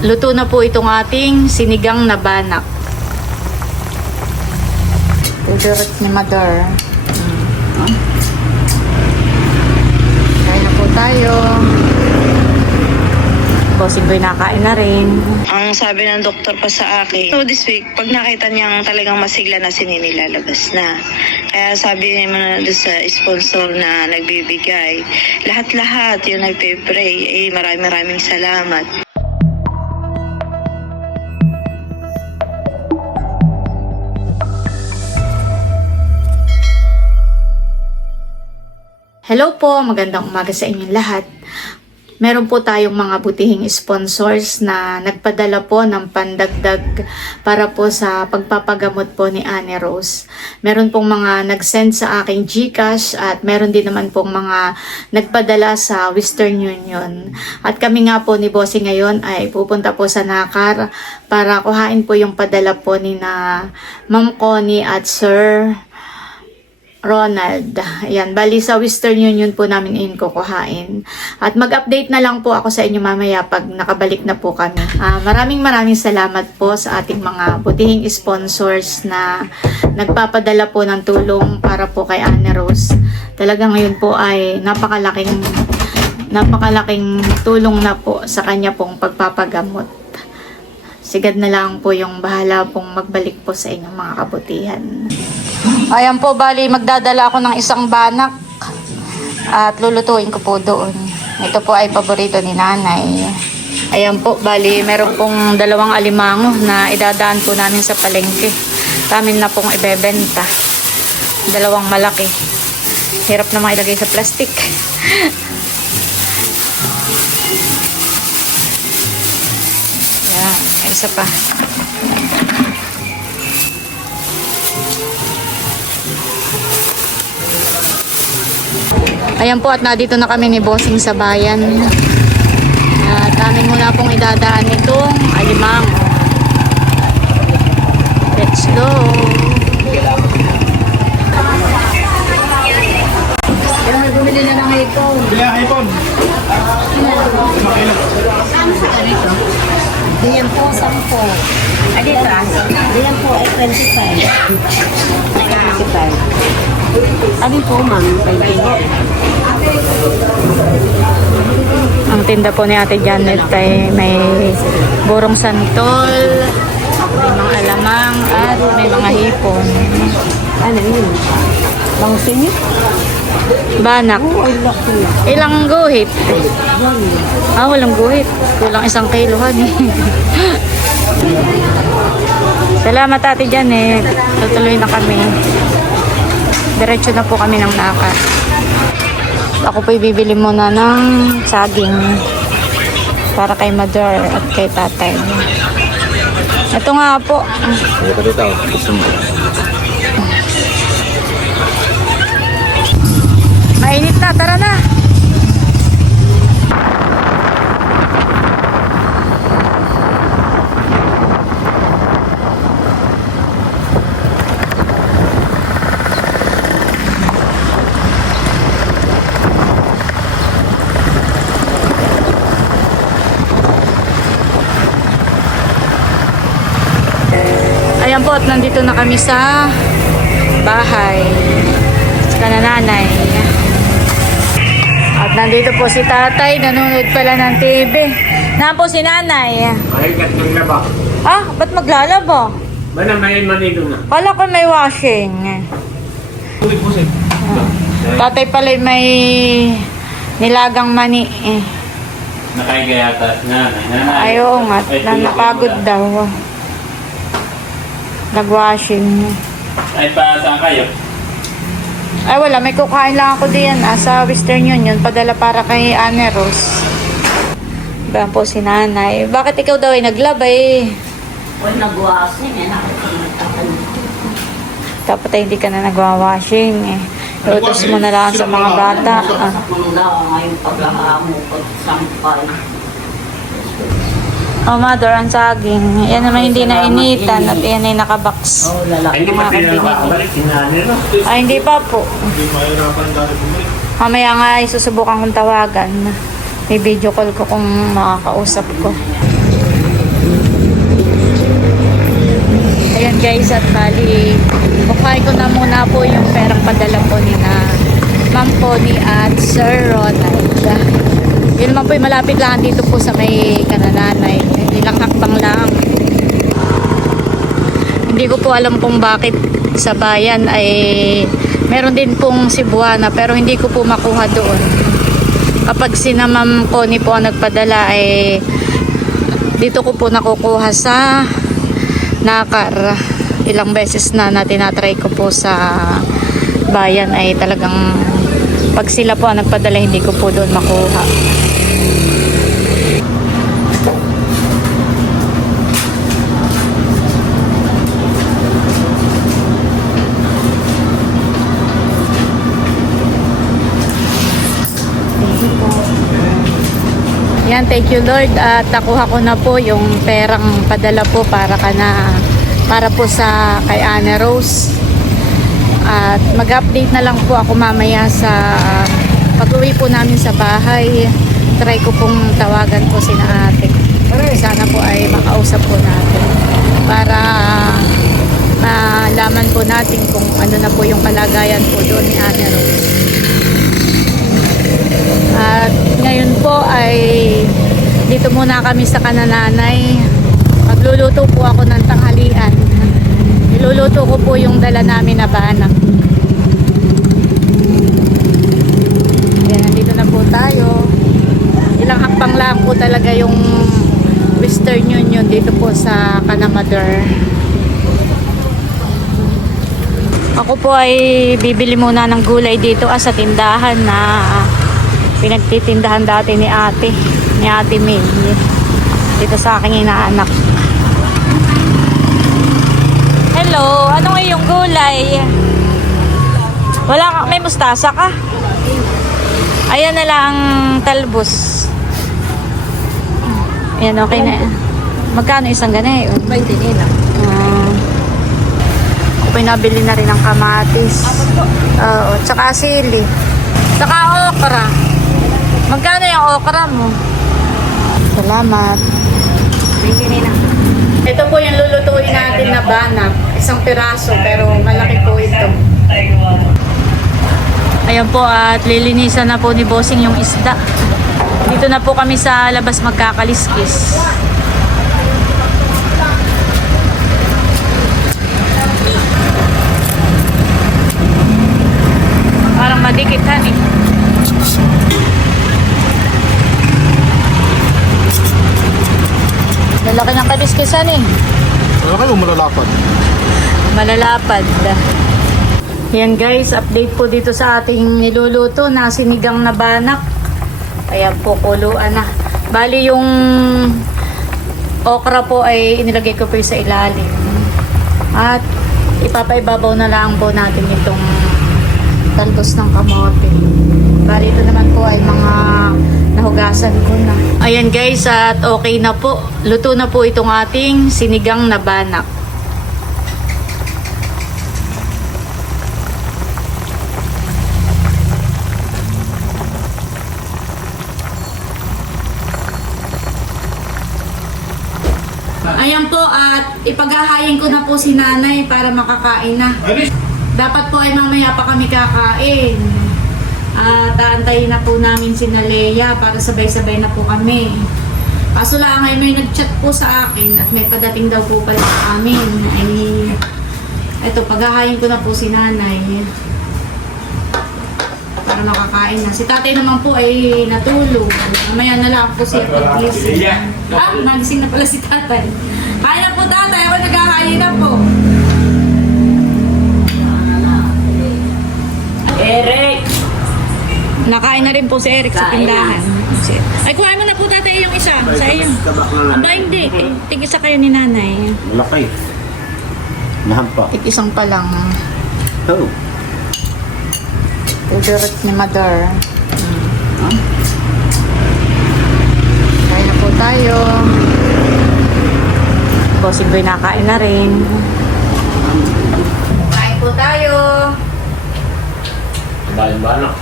luto na po itong ating sinigang na banak. Favorite ni Mother. Kain na po tayo. Bossing ko'y nakain na rin. Ang sabi ng doktor pa sa akin, so this week, pag nakita niyang talagang masigla na lalabas na. Kaya sabi mo na doon sa sponsor na nagbibigay, lahat-lahat yung nagpe-pray, maraming salamat. Hello po, magandang umaga sa inyong lahat. Meron po tayong mga butihing sponsors na nagpadala po ng pandagdag para po sa pagpapagamot po ni Annie Rose. Meron pong mga nag-send sa aking GCash at meron din naman pong mga nagpadala sa Western Union. At kami nga po ni Bossy ngayon ay pupunta po sa Nakar para kuhain po yung padala po ni na Ma'am Connie at Sir Ronald. Ayan, bali sa Western Union po namin kukuhain. At mag-update na lang po ako sa inyo mamaya pag nakabalik na po kami. Maraming salamat po sa ating mga butihing sponsors na nagpapadala po ng tulong para po kay Annie Rose. Talagang ngayon po ay napakalaking tulong na po sa kanya pong pagpapagamot. Sigad na lang po yung bahala pong magbalik po sa inyong mga kabutihan. Ayan po, bali magdadala ako ng isang banak at lulutuin ko po doon. Ito po ay paborito ni nanay. Ayan po, bali meron pong 2 alimango na idadaan po namin sa palengke. Tamin na pong ibebenta. 2 malaki. Hirap na ilagay sa plastic. Ayan, may isa pa. Ayan po, at nandito na kami ni Bossing sa bayan. At amin muna pong idadaan itong alimango. Let's go! Kailangan bumili na ng iPhone. Bili ang iPhone. Diyan po, 10. Dito Diyan po ay 25. 25. Alin po, ma'am? 20. Ang tinda po ni Ate Janet ay may burong santol, may mga alamang, at may mga hipon. Ano yun? Bangsin niyo? Banak. Oo, ay laki. Ilang guhit? Walang guhit. Kulang 1 kilo, honey. Salamat Ate Janet. Tutuloy na kami. Diretso na po kami ng Nakar. Ako po'y bibili muna ng saging para kay Mother at kay Tatay. Ito nga po. Ito dito. Gusto mo. Mainit na, tara na. Ayan po, at nandito na kami sa bahay sa nanay. At nandito po si Tatay, nanonood pala ng TV. Naan po si Nanay. Mahigat ng laba. Ba't maglalaba? Ba na may manido na? Kala ko may washing. Tubig po Tatay pala may nilagang mani. Nakahiga yata. Ayaw nga, napagod daw. Nag-washing. Ay, saan kayo? Ay wala, may kukain lang ako diyan sa Western Union, padala para kay Annie Rose. Ba po si Nanay. Bakit ikaw daw ay naglabay? Wala nag-washing eh. Nakikita ka na. Dapat ay hindi ka na nagwa-washing eh. Iutos mo na lang sa mga bata. Wala ka ngayon paglahamo pag-sampay. Oh, Mother, ang saging. Yan naman hindi na initan at yan ay nakabox. Oh, Ay, lalaki. hindi pa sila nakakabalik. Hinahani no? Ay, hindi pa po. Hindi mahirapan dahil bumalik. Mamaya nga ay susubukan kong tawagan. May video call ko kung makakausap ko. at bali bukain ko na muna po yung perang padala po ni na Ma'am Connie at Sir Ronald. Yun naman po yung malapit lang dito po sa may Kanananay. Ilang hakbang lang. Hindi ko po alam kung bakit sa bayan ay meron din pong Cebuana pero hindi ko po makuha doon. Kapag sina Ma'am Connie po ang nagpadala ay dito ko po nakukuha sa Nakar. Ilang beses na tinatry ko po sa bayan ay talagang pag sila po ang nagpadala hindi ko po doon makuha. Yan, thank you Lord at nakuha ko na po yung perang padala po para po sa kay Ana Rose. At mag-update na lang po ako mamaya sa pag-uwi po namin sa bahay. Try ko pong tawagan po sina ate. Sana po ay makausap po natin para malaman po natin kung ano na po yung kalagayan po doon ni Ana Rose. At ngayon po ay dito muna kami sa Kanananay. Magluluto po ako ng tanghalian. Niluluto ko po yung dala namin na banak. Yan, nandito na po tayo. Ilang hakbang lang po talaga yung Western Union dito po sa Canamader. Ako po ay bibili muna ng gulay dito sa tindahan na pinagtitindahan dati ni Ate May dito sa aking inaanak. Hello, ano nga yung gulay? Wala ka, may mustasa ka? Ayan na lang talbos. Ayan, okay na. Magkano isang ganay? 20 nila. Ako pinabili na rin ng kamatis. Oo, tsaka sili. Tsaka okra. Magkano yung okra mo? Salamat. 20 nila. Ito po yung lulutuin natin na banak. Isang piraso pero malaki po ito. Ayan po at lilinisan na po ni Bossing yung isda. Dito na po kami sa labas magkakaliskis. Parang madikitan eh. Lalaki ng kaliskisan eh. Ano kayo malalapad? Malalapad. Yan guys, update po dito sa ating niluluto na sinigang na banak. Ayan po, kuluan na. Bali yung okra po ay inilagay ko po sa ilalim. At ipapaibabaw na lang po natin itong talbos ng kamote. Bali ito naman po ay mga nahugasan ko na. Ayan guys, at okay na po. Luto na po itong ating sinigang na banak. Ayan po, at ipaghahayin ko na po si nanay para makakain na. Dapat po ay mamaya pa kami kakain. At aantayin na po namin si Nalea para sabay-sabay na po kami. Kaso lang ay may nag-chat po sa akin at may padating daw po pala sa amin. Ay, eto, paghahayin ko na po si nanay para makakain na. Si tatay naman po ay natulog. Mamaya na lang po siya pag-gising. Nagising na pala si tatay. Kaya na po tatay, ako naghahayin na po. Eric! Nakain na rin po si Eric sa tindahan. Ay, kuhain mo na po tatay yung isa sa iyo. Aba, hindi. Tig-isa kayo ni nanay. Malaki. Nahampa. Tig-isang pa lang. Oh. Favorite ni Mother. Kain na po tayo. Bossing Boy nakain na rin. Kain po tayo. Bayan-bayan.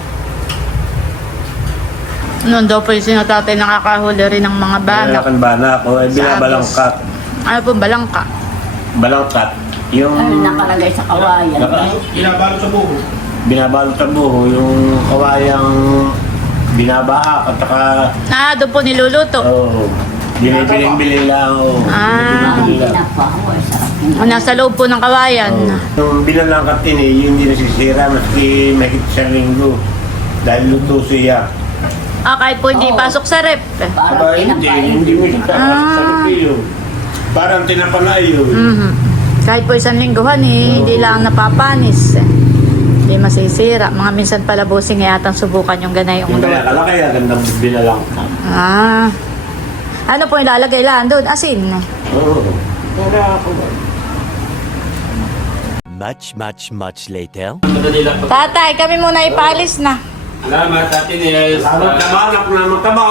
Noon daw po yung sinatatay nakakahuli rin ng mga banak. Bayan-bayan ako. Ay, binabalangkat. Ano po, balangka? Balangkat. Yung Nakalagay sa kawayan. binabalot sa buho. Binabalot sa buho, yung kawayang binabaak at saka Doon po niluluto. binibiling lang. Binibiling lang. Nasa loob po ng kawayan. Yung binalangkat din hindi nasisira maski mahigit sa linggo. Dahil luto siya. Kahit po hindi pasok sa rep. Aba, hindi mo siya sa lupilyo. Parang tinapanay yun. Kahit po isang lingguhan hindi lang napapanis. Hindi masisira. Mga minsan pala busing atang subukan yung ganayong Yung luto. kaya kalaki, gandang binalangkat. Ano po ilalagay lang doon? Asin. Oo. Kaya ako. Much later. Tatay, kami muna ipalis na. Salamat atin Salamat naman ako na magtaba.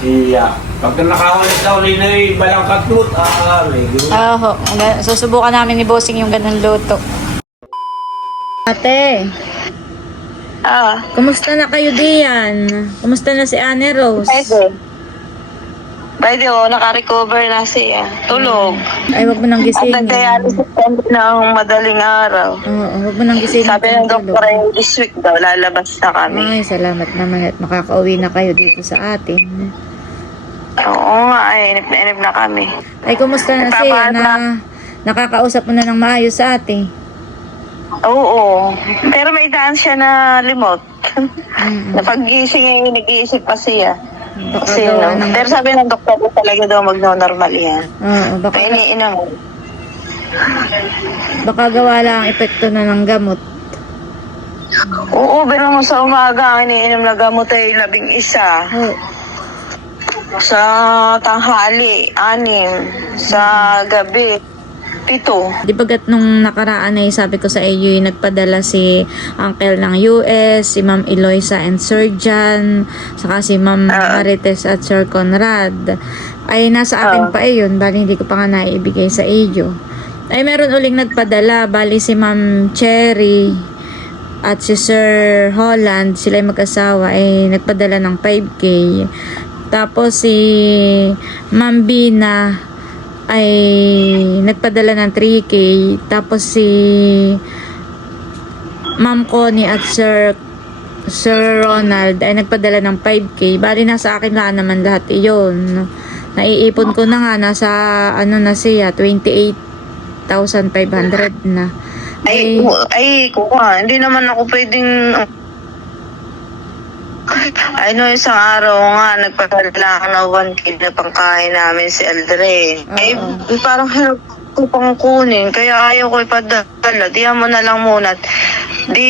Iya. Pagka nakawalit na uli na balangkat mo, medyo. Susubukan namin ni Bossing yung ganun luto. Ate, kumusta na kayo diyan? Kumusta na si Anne Rose? Pwede naka-recover na siya. Tulog. Ay, wag mo nang At gisingin. nag-dialysis kami ng madaling araw. Oo, wag mo nang gisingin. Sabi ng doktor ay this week daw, lalabas na kami. Ay, salamat naman at makakauwi na kayo dito sa atin. Oo nga, inip na inip na kami. Ay, kumusta na siya na nakakausap mo na ng maayos sa ate? Oo. Pero may daan siya na limot. Napag-gising ay nag-iisip pa siya. Baka Kasi, gawa ng... pero sabi ng doktor ko talaga daw mag-normal yan. Oo, baka, May iniinom. baka gawa lang ang epekto na ng gamot. Oo, pero mo sa umaga ang iniinom na gamot ay 11. Oh, Sa tanghali, 6. Sa gabi, 7. di bagat nung nakaraan ay sabi ko sa iyo nagpadala si Uncle ng US, si Ma'am Eloisa and Sir John, saka si Ma'am Marites at Sir Conrad. Ay nasa akin pa yun, bali hindi ko pa nga naibigay sa iyo. Ay meron uling nagpadala, bali si Ma'am Cherry at si Sir Holland, sila ay mag-asawa, ay nagpadala ng 5K. Tapos si Ma'am Bina ay nagpadala ng 3K. Tapos si Ma'am Connie at Sir Ronald ay nagpadala ng 5K. Bali nasa akin lang naman lahat iyon. Naiipon ko na nga, nasa na siya, 28,500 na. Kuha. Hindi naman ako pwedeng... isang araw nga, nagpadala ako ng 1K na pangkain namin si Aldre. Parang hirap ko pang kunin, kaya ayaw ko ipadala. Diyan mo na lang muna. Di,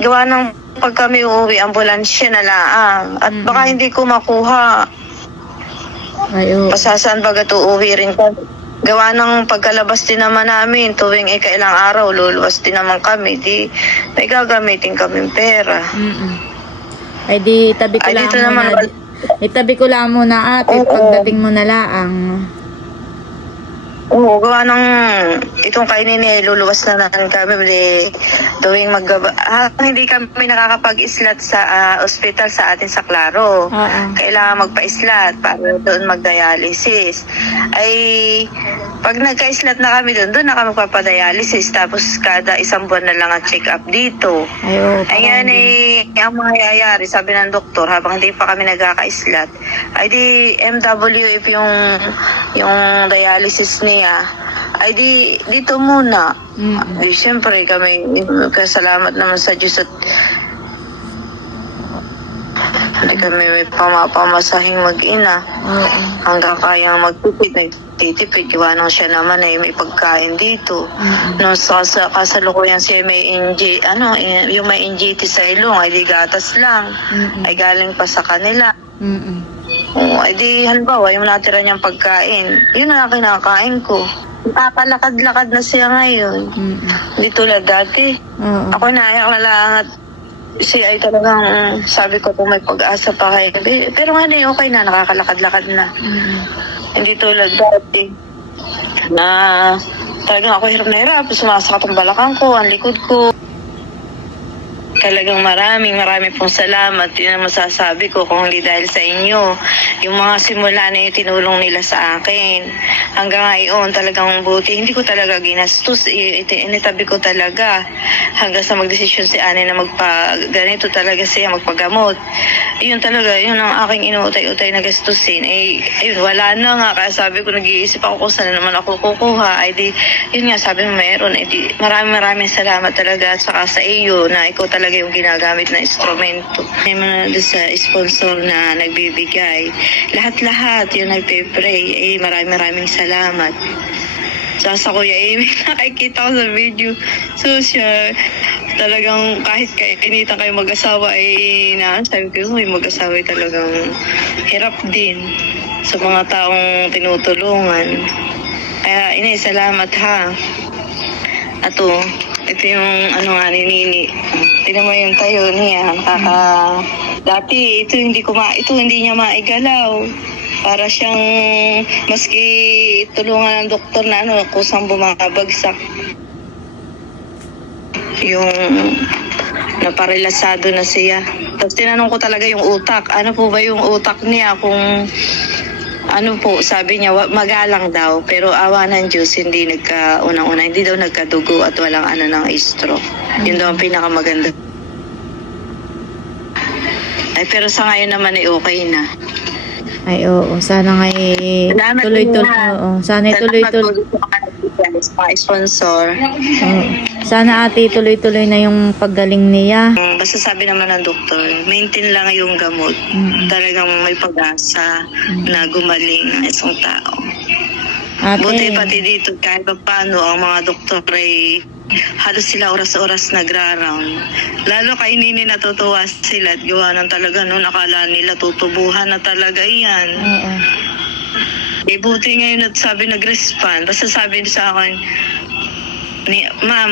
gawa ng pag kami uuwi, ambulansya na lang. At baka hindi ko makuha. Pasasaan bagat uuwi rin ko. Gawa ng pagkalabas din naman namin, tuwing ikailang araw, luluwas din naman kami. Di, may gagamitin kaming pera. Ay di tabi ko lang muna. Itabi ko lang muna ate, pagdating mo na laang. Oo, gawa ng itong kainin luluwas na lang kami tuwing hindi kami nakakapag-islat sa ospital sa atin sa Claro. Kailangan magpa-islat para doon mag-dialysis. Ay pag nagka-islat na kami doon na kami magpapadialysis, tapos kada isang buwan na lang ang check-up dito. Ayan ang mangyayari, sabi ng doktor, habang hindi pa kami nagkaka-islat, ay di MWF yung dialysis niya, ay di dito muna. Di syempre kami kasalamat naman sa Diyos at hindi kami may pamamasahing mag-ina. Hanggang kayang magtipid, nagtitipid. Gawa nang siya naman ay may pagkain dito. No, kasalukuyan siya may yung may NGT sa ilong, ay di gatas lang. Ay galing pa sa kanila. Ay di halimbawa, yung natira niyang pagkain, yun na kinakain ko. Nakalakad-lakad na siya ngayon. Hindi tulad dati. Ako naiyak na lang at siya ay talagang sabi ko kung may pag-asa pa kayo. Pero nga okay na, nakakalakad-lakad na. Hindi tulad dati na talagang ako hirap na hirap. Sumasakit ang balakang ko, ang likod ko. Talagang maraming pong salamat. Yun ang masasabi ko kung hindi dahil sa inyo. Yung mga simula na yung tinulong nila sa akin. Hanggang ngayon talagang buti. Hindi ko talaga ginastos. Initabi ko talaga. Hanggang sa magdesisyon si Ani na ganito talaga siya magpagamot. Yun talaga, yun ang aking inuutay-utay na gastusin. Ayun, wala na nga. Kaya sabi ko, nag-iisip ako kung saan naman ako kukuha. Yun nga, sabi mo meron. Maraming salamat talaga. At saka sa iyo na ikaw talaga yung ginagamit na instrumento. May mga doon sa sponsor na nagbibigay. Lahat-lahat yung nagpe-pray. Maraming salamat. Sa Kuya Amy, nakikita ko sa video. So siya, talagang kahit kainitan kayo mag-asawa sabi ko, yung mag-asawa ay talagang hirap din sa mga taong tinutulungan. Kaya salamat ha. Ito yung nga ni Nini. Tignan mo yung tayo niya. Dati ito hindi niya maigalaw. Para siyang maski tulungan ng doktor na kusang bumabagsak. Yung naparelasado na siya. Tapos tinanong ko talaga yung utak. Ano po ba yung utak niya? Kung sabi niya, magalang daw. Pero awa ng Diyos, hindi unang-una, hindi daw nagkadugo at walang ng stroke. Yun daw ang pinakamaganda. Pero sa ngayon naman okay na. Ay, oo. Sana nga tuloy-tuloy. Oo. Sana tuloy-tuloy. Sa sponsor. Oo. Sana ate tuloy-tuloy na yung paggaling niya. Basta sabi naman ng doktor, maintain lang yung gamot. Talagang may pag-asa na gumaling ang isang tao. Ate, Buti pati dito, kahit pa paano, ang mga doktor ay halos sila oras-oras nagra-round. Lalo kay Nini natutuwa sila at gawa ng talaga noon, akala nila tutubuhan na talaga yan. oo. Buti ngayon at sabi nag-respond. Basta sabi sa akin, ma'am,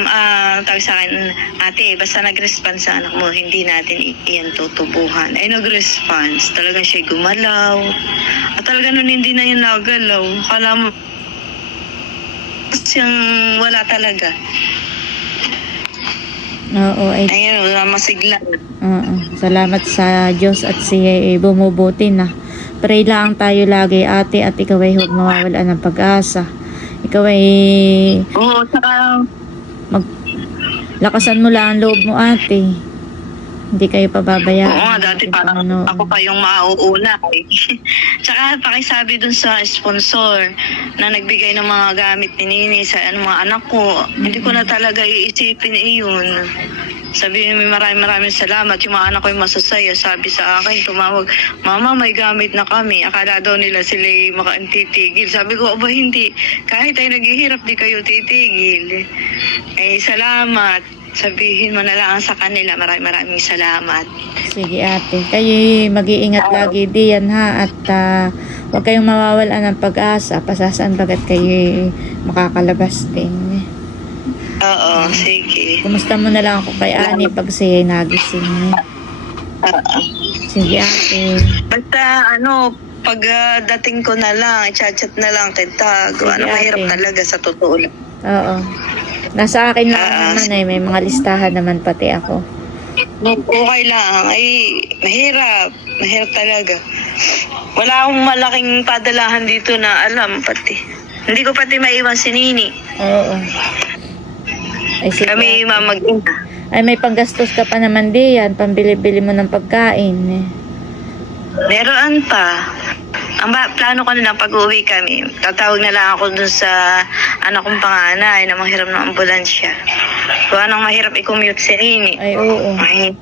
tawag sa akin, ate, basta nag-respond sa anak mo, hindi natin iyan tutubuhan. Nag-response. Talagang siya gumalaw. At talaga nun hindi na yan nagalaw. Kala mo, siyang wala talaga. Oo, ay. Ayun, masigla. Oo. Salamat sa Diyos at siya bumubuti na. Pray lang tayo lagi, ate, at ikaw ay huwag mawawala ng pag-asa. Ikaw ay Oo, saka lakasan mo lang ang loob mo, ate. Hindi kayo pababayaan. oo nga, dati parang ako pa yung mauuna. Tsaka pakisabi dun sa sponsor na nagbigay ng mga gamit ni Nini sa mga anak ko. Hindi ko na talaga iisipin iyon. Sabi niya, maraming salamat. Yung mga anak ko yung masasaya. Sabi sa akin, tumawag, Mama, may gamit na kami. Akala daw nila sila makatitigil. Sabi ko, aba hindi. Kahit ay naghihirap, di kayo titigil. Salamat. Sabihin mo na lang sa kanila, maraming salamat. Sige, ate. Kayo mag-iingat lagi diyan, ha? At huwag kayong mawawala ng pag-asa. Pasasaan bagat kayo makakalabas din. Oo, sige. Kumusta mo na lang ako kay Ani pag siya nagising. Sige, ate. Basta pag dating ko na lang, chat na lang kita. Sige, Mahirap ate. talaga sa totoo lang. Oo. Nasa akin lang naman may mga listahan naman pati ako. Okay lang. Mahirap. Mahirap talaga. Wala akong malaking padalahan dito na alam pati. Hindi ko pati maiwan si Nini. Oo. Ay, sige, Kami ate. Ay, may panggastos ka pa naman diyan. Pambili-bili mo ng pagkain. Meron pa. Ang plano ko na lang pag-uwi kami, tatawag na lang ako dun sa anak kong panganay na manghiram ng ambulansya. Kung anong mahirap i-commute si Nini. Ay, oo. Ay,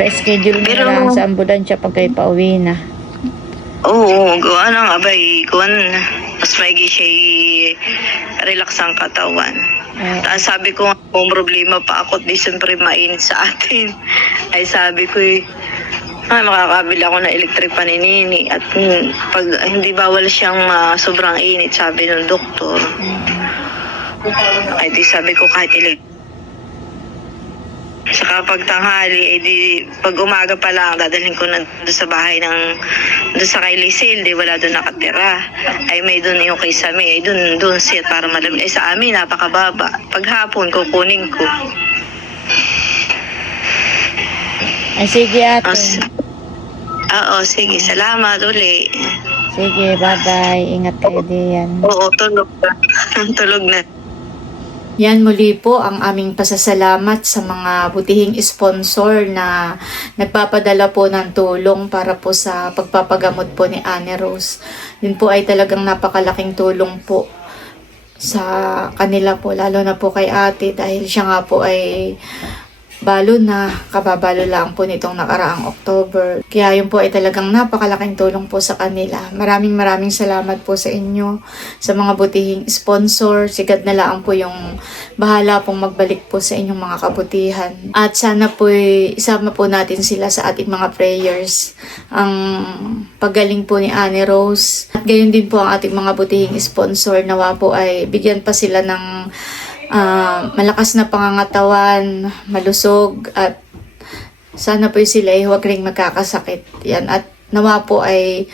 Pa-schedule mo na lang sa ambulansya pag kayo pauwi na. oo, gawa ng abay. Mas maigi siya relax ang katawan. Tapos sabi ko, kung problema pa ako, di siyempre mainit sa atin. Ay sabi ko, makakabili ako ng electric pan ni Nini. At pag hindi bawal siyang sobrang init, sabi ng doktor. Ay di sabi ko kahit saka pag tanghali, pag umaga pa lang, dadalhin ko na doon sa bahay doon sa kay Lisil, wala doon nakatira. Ay may doon yung kay Sami, doon siya para malamig. Sa amin, napakababa. Pag hapon, kukunin ko. Ay, sige ate. Oo, sige. Salamat uli. Sige, bye-bye. Ingat kayo diyan. Oo, tulog na. Tulog na. Yan muli po ang aming pasasalamat sa mga butihing sponsor na nagpapadala po ng tulong para po sa pagpapagamot po ni Annie Rose. Yun po ay talagang napakalaking tulong po sa kanila po, lalo na po kay ate dahil siya nga po ay balo na, kababalo lang po nitong nakaraang October. Kaya yun po ay talagang napakalaking tulong po sa kanila. Maraming salamat po sa inyo, sa mga butihing sponsor. Sigad na lang po yung bahala pong magbalik po sa inyong mga kabutihan. At sana po isama po natin sila sa ating mga prayers. Ang paggaling po ni Annie Rose. At gayon din po ang ating mga butihing sponsor. Nawa po ay bigyan pa sila ng malakas na pangangatawan, malusog, at sana po sila ay huwag ring magkakasakit. Yan. At nawa po ay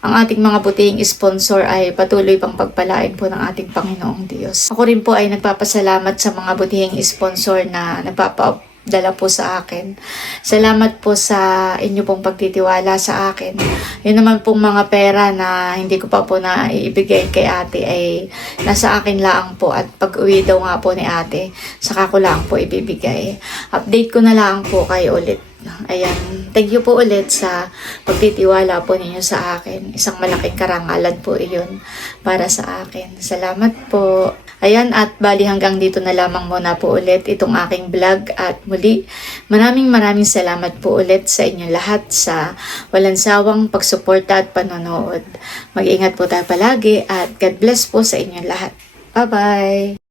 ang ating mga butihing sponsor ay patuloy pang pagpalain po ng ating Panginoong Diyos. Ako rin po ay nagpapasalamat sa mga butihing sponsor na nagpapadala po sa akin. Salamat po sa inyo pong pagtitiwala sa akin. Yun naman pong mga pera na hindi ko pa po na iibigay kay ate ay nasa akin lang po, at pag uwi daw nga po ni ate, saka ko lang po ibibigay. Update ko na lang po kayo ulit. Ayan, thank you po ulit sa pagtitiwala po ninyo sa akin. Isang malaking karangalan po iyon para sa akin. Salamat po. Ayan, at bali hanggang dito na lamang muna po ulit itong aking vlog, at muli maraming salamat po ulit sa inyo lahat sa walang sawang pagsuporta at panonood. Mag-ingat po tayo palagi, at God bless po sa inyo lahat. Bye-bye!